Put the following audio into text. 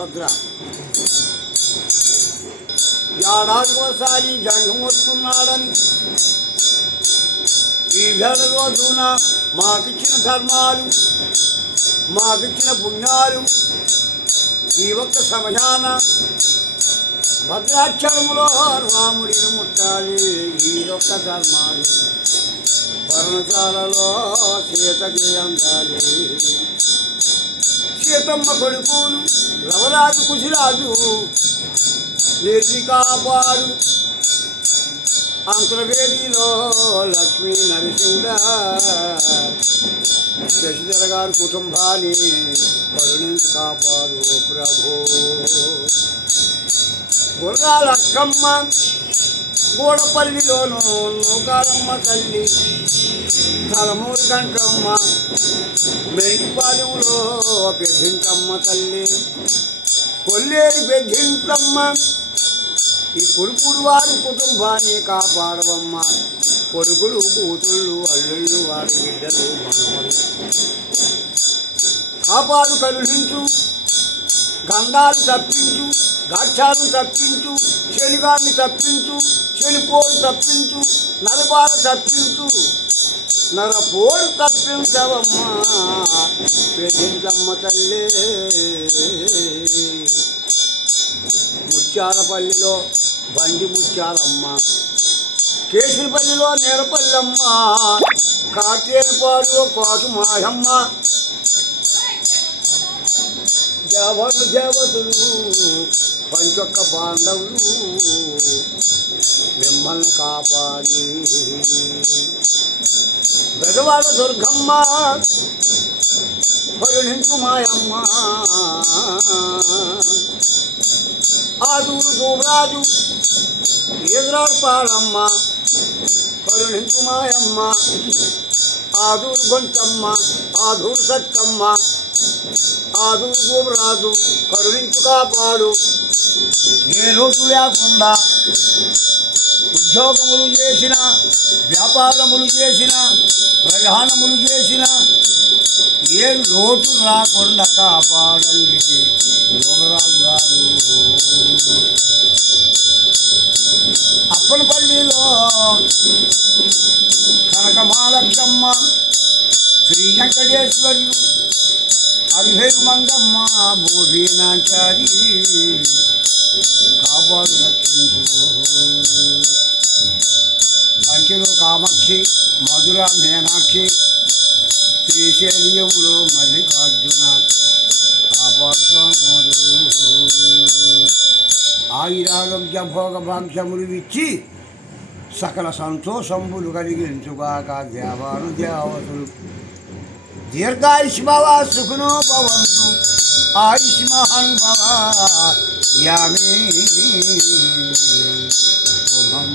సుభద్ర ఏడాదికి ఒకసారి జంగం వస్తున్నాడని. ఈ వేళ రోజున మాకిచ్చిన ధర్మాలు మాకిచ్చిన పుణ్యాలు ఈ ఒక్క సమయాన భద్రాక్షరములో రాముడిని ముట్టాలి. ఈ ఒక్క ధర్మాలు. పర్ణశాలలో సీతకి అందాలి. సీతమ్మ కొడుకులు రవరాజు కుశిరాజు వీరిని కాపాడు అంతర్వేదిలో లక్ష్మీ నరసింహ శశిధర గారి కుటుంబాన్ని కరుణించి కాపాడు ప్రభు. గుర్రాలక్కమ్మ గూడపల్లిలోను నూకాలమ్మ తల్లి కలమూరి కంటమ్మ మెండిపాలెంలో పెద్దింటమ్మ తల్లి కొల్లేరు పెద్దింటమ్మ ఈ కొడుకుడు వారి కుటుంబాన్ని కాపాడవమ్మ. కొడుకులు కూతుళ్ళు అల్లుళ్ళు వారి బిడ్డలు మనవలు కాపాడు కలుషించు గంధాలు తప్పించు గాక్షాలు తప్పించు చెలిగాన్ని తప్పించు చెలిపోరు తప్పించు నరబాల తప్పించు. నరపోరు తప్పించవమ్మా పెద్దింటమ్మ తల్లే. ముత్యాలపల్లిలో బండి ముత్యాలమ్మ కేసులపల్లిలో నేరపల్లమ్మ కాటేరుపాడులో కోటు మాయమ్మ దేవలు దేవతలు పంచొక్క పాండవులు మిమ్మల్ని కాపాడి. బెదవాడ దుర్గమ్మ కరుణించు మాయమ్మ. ఆదూరు గోరాజు ఎదురాడు పాడమ్మ కరుణించు మాయమ్మ. ఆదూరు గొంచమ్మ ఆదూరు సత్యమ్మ ఆదూరు రాదు కరుణించు కాపాడు ఏ లోటు లేకుండా ఉద్యోగములు చేసిన వ్యాపారములు చేసిన ప్రయాణములు చేసిన ఏ లోటు రాకుండా కాపాడండి యోగరాజు గారు. అప్పనపల్లిలో కనకమాలక్కమ్మ శ్రీ వెంకటేశ్వరులు అభిషేక్ భూభీనాచారి కాపాడు రక్షించు. కంచిలో కామాక్షి మధుర మీనాక్షి శ్రీశైల్యములో మల్లికార్జున కాపాడు ఆయురారోగ్య భోగభాగ్యములు ఇచ్చి సకల సంతోషంబులు కలిగించుగాక దేవాను దేవతలు दीर्घायुष भवा सुखनो भवन्तु आयुष्मान् भवामि शुभं